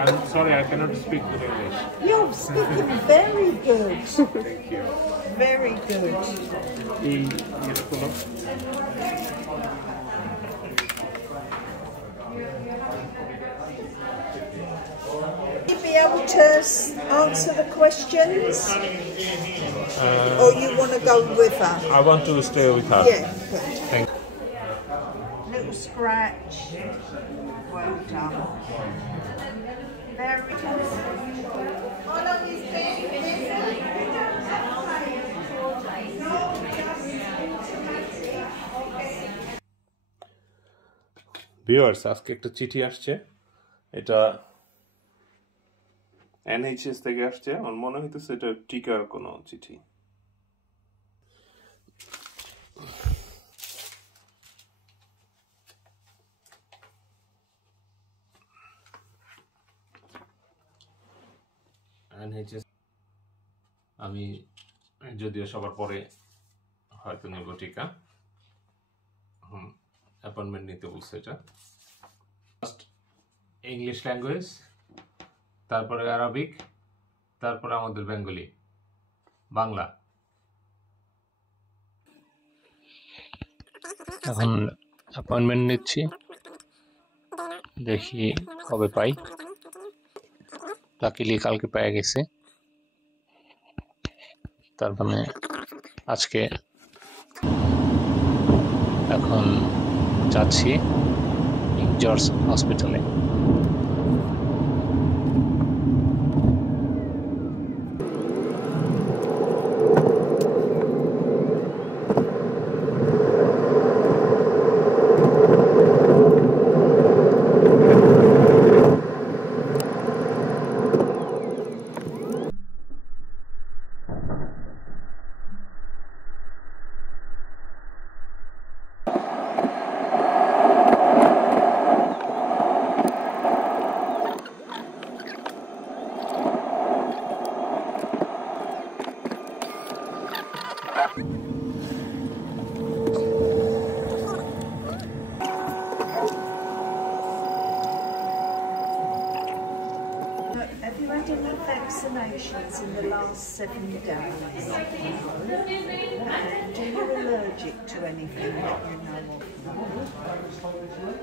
I'm sorry, I cannot speak good English. You're speaking very good. Thank you. Very good. এটা খোলো। You be able to answer the questions? Or you want to go with her? I want to stay with her. Yeah, good. Thank Little scratch. Well done. Very good. Viewers, আজকে একটা চিঠি আসছে। এটা NHS থেকে আসছে। আমার মনে হইতেছে এটা টিকার কোনো চিঠি। এনএইচএস আমি যদিও সবার পরে হয়তো নেব টিকা। অ্যাপয়েন্টমেন্ট নিতে বলছে। এটা ফার্স্ট ইংলিশ ল্যাঙ্গুয়েজ, তারপরে আরবিক, তারপরে আমাদের বেঙ্গলি, বাংলা। এখন অ্যাপয়েন্টমেন্ট নিচ্ছি, দেখি কবে পাই। লাকিলি কালকে পেয়ে গেছে, তার মানে আজকে এখন যাচ্ছি জর্জ হসপিটালে। Have you had any vaccinations in the last 7 days? And are you allergic to anything that you know of?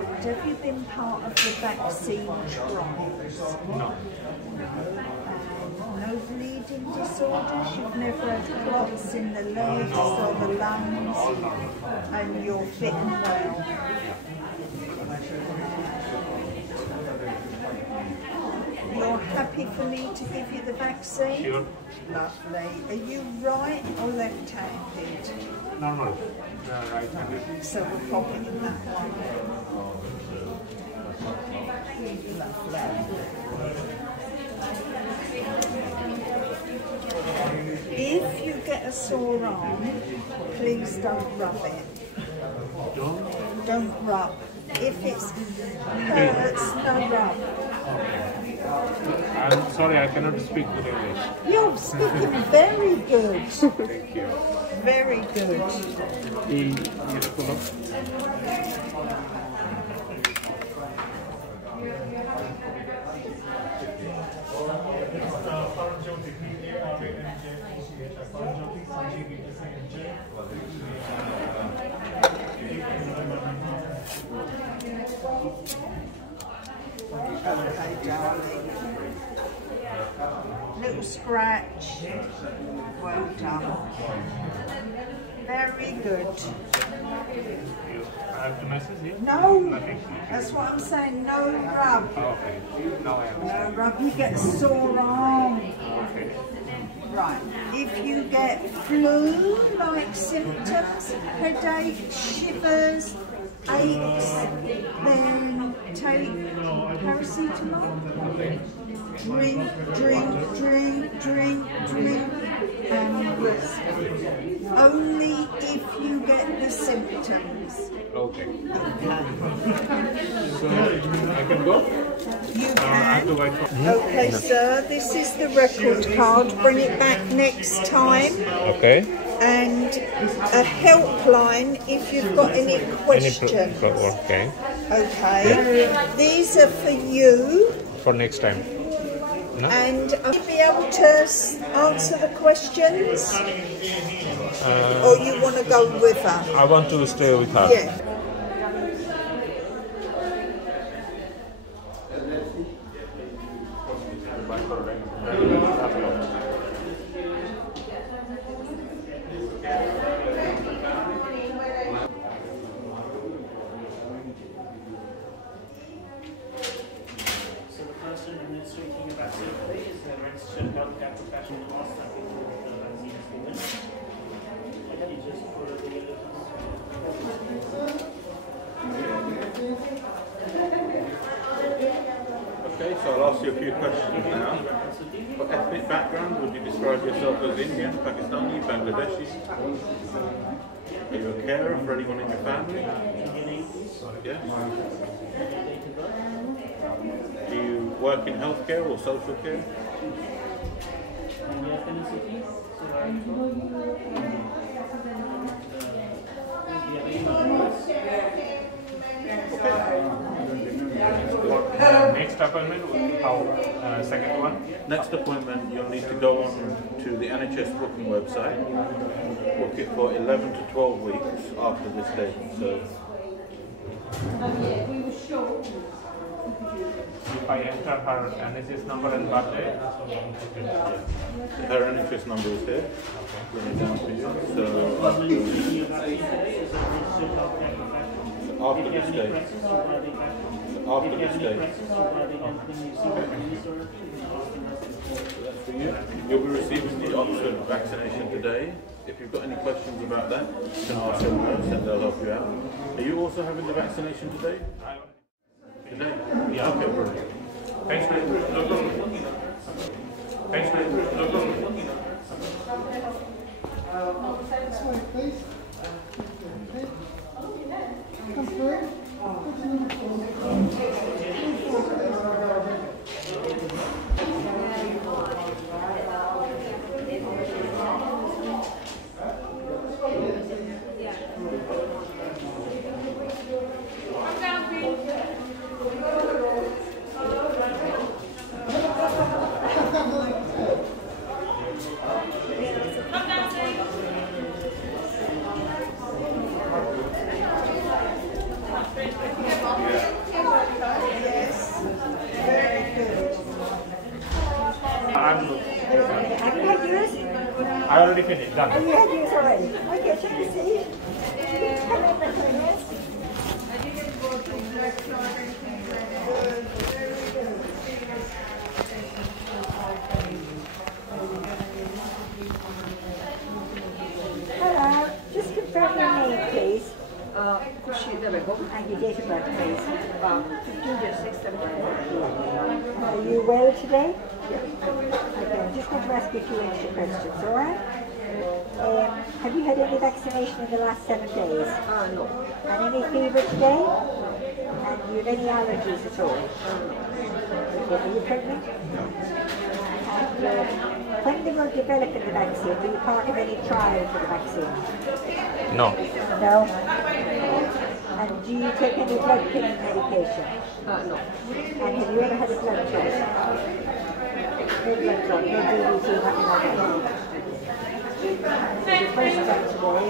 And have you been part of the vaccine trials? No. No bleeding disorders? You've never had clots in the legs or the lungs? And you're fit and well? You're happy for me to give you the vaccine? Sure. Lovely. Are you right or left-handed? Normal. Right-handed. So we'll pop it in that one. Lovely. If you get a sore arm, please don't rub it. Don't rub. If it hurts, no rub. I'm sorry, I cannot speak good English. You're speaking very good. Thank you. Very good. এটা খোলো। Okay, darling. Little scratch. Well done. Very good. I have to message you? No, Nothing. that's what I'm saying. No rub. Okay. Now I understand. No rub. You get a sore arm. Okay. Right. If you get flu-like symptoms, headache, shivers, aches, then take paracetamol. Drink, drink, drink, drink, drink, and only if you get the symptoms. Okay. So I can go? You I have to can. wait for. Okay, sir, this is the record card. Bring it back next time. Okay. And a helpline if you've got any questions. Okay. Okay. These are for you. for next time. No? And will you be able to answer the questions? Or you want to go with her? I want to stay with her. Yeah. Administrating a vaccine today is a registered healthcare professional last time the vaccine is given. You just put it Okay, so I'll ask you a few questions now. What ethnic background would you describe yourself as? Indian, Pakistani, Bangladeshi? Are you a carer for anyone in your family? Yes. Do you work in healthcare or social care? Next appointment, second one? Next appointment, you'll need to go on to the NHS booking website, book it for 11 to 12 weeks after this date. So, If I enter her NHS number and birthday, her NHS number is here. Bring it down for you. So, after this date. After this date. That's for you. You'll be receiving the Oxford vaccination today. If you've got any questions about that, you can ask your nurse and they'll help you out. Are you also having the vaccination today? Today? Yeah. Okay, brilliant. thanks, man. Thanks, man. I already finished. Done. You had yours already. Okay, check the seat. Come in, my friends. Hello. Just confirm your name, please. And your date of birth, please. 15/6/74. Are you well today? Okay, I'm just going to ask you a few extra questions, all right? Have you had any vaccination in the last 7 days? No. And any fever today? And do you have any allergies at all? Okay, are you pregnant? No. And when they were developing the vaccine, were you part of any trial for the vaccine? No. No? And do you take any blood thinning medication? No. And have you ever had a blood test? No blood clot, no DVT, nothing like that. Your first time today.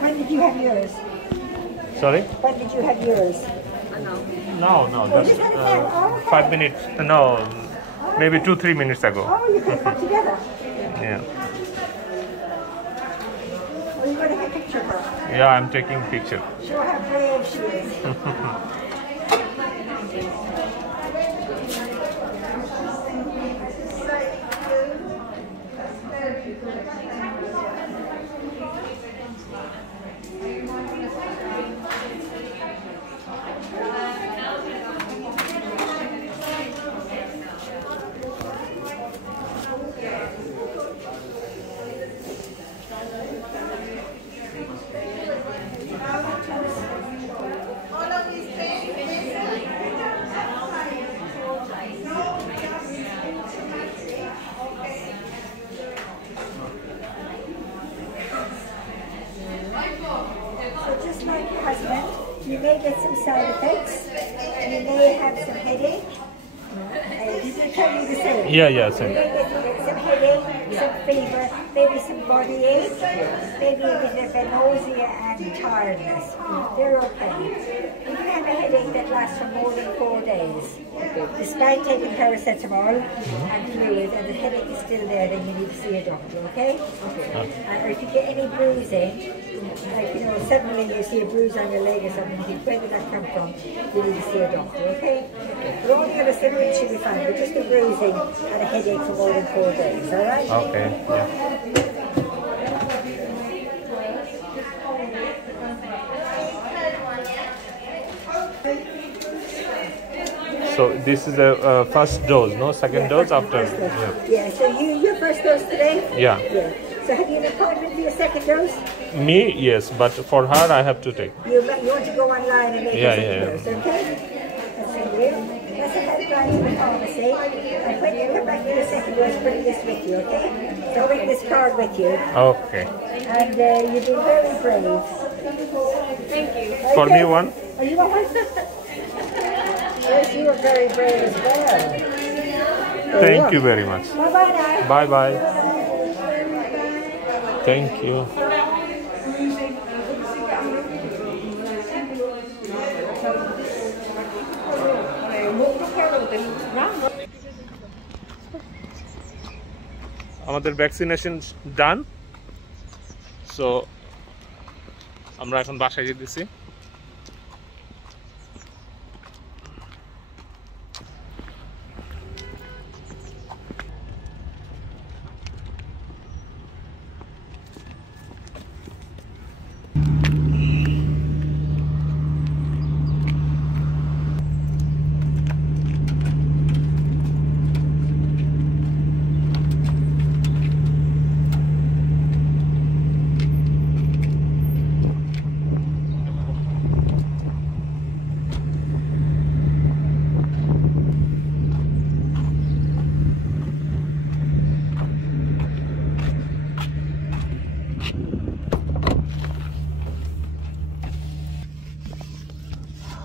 When did you have yours? Sorry? When did you have yours? No, just 5 minutes. No, maybe 2-3 minutes ago. Oh, you put them together. Yeah. Well, you're going to take a picture of her. Yeah, I'm taking picture. Show how brave she is. All of these things. get some side effects. You may have some headache. Did they tell you the same? Yeah, You same. may get some headache, some fever, maybe some body ache, maybe a bit of a nausea and tiredness. They're okay. If you have a headache that lasts for more than 4 days, despite taking paracetamol and fluid, and the headache is still there, then you need to see a doctor, okay? Or if you get any bruising, like, you know, suddenly you see a bruise on your leg or something, you think, where did that come from? You need to see a doctor, okay? But all the other symptoms should be fine, but just the bruising and a headache for more than 4 days, alright? Okay. Yeah. So this is the first dose, no? Second dose after. Yeah. So your first dose today? Yeah. So have you an appointment for your second dose? Me, yes, but for her I have to take. You want to go online and make your second dose, okay? That's you. That's a helpline to the pharmacy. And when you come back to the second dose, bring this with you, okay? So bring this card with you. Okay. And you've been very brave. Thank you. For me one? Oh, you want one? Yes, you were very brave as well. Thank you very much. Bye-bye now. Bye bye. Thank you. আমাদের vaccination ডান, so আমরা এখন বাসায় যেতেছি।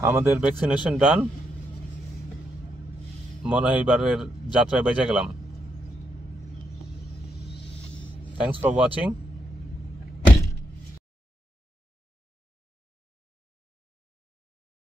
আমাদের vaccination ডান, মনে হয় এবারের যাত্রায় বেঁচে গেলাম। Thanks for watching.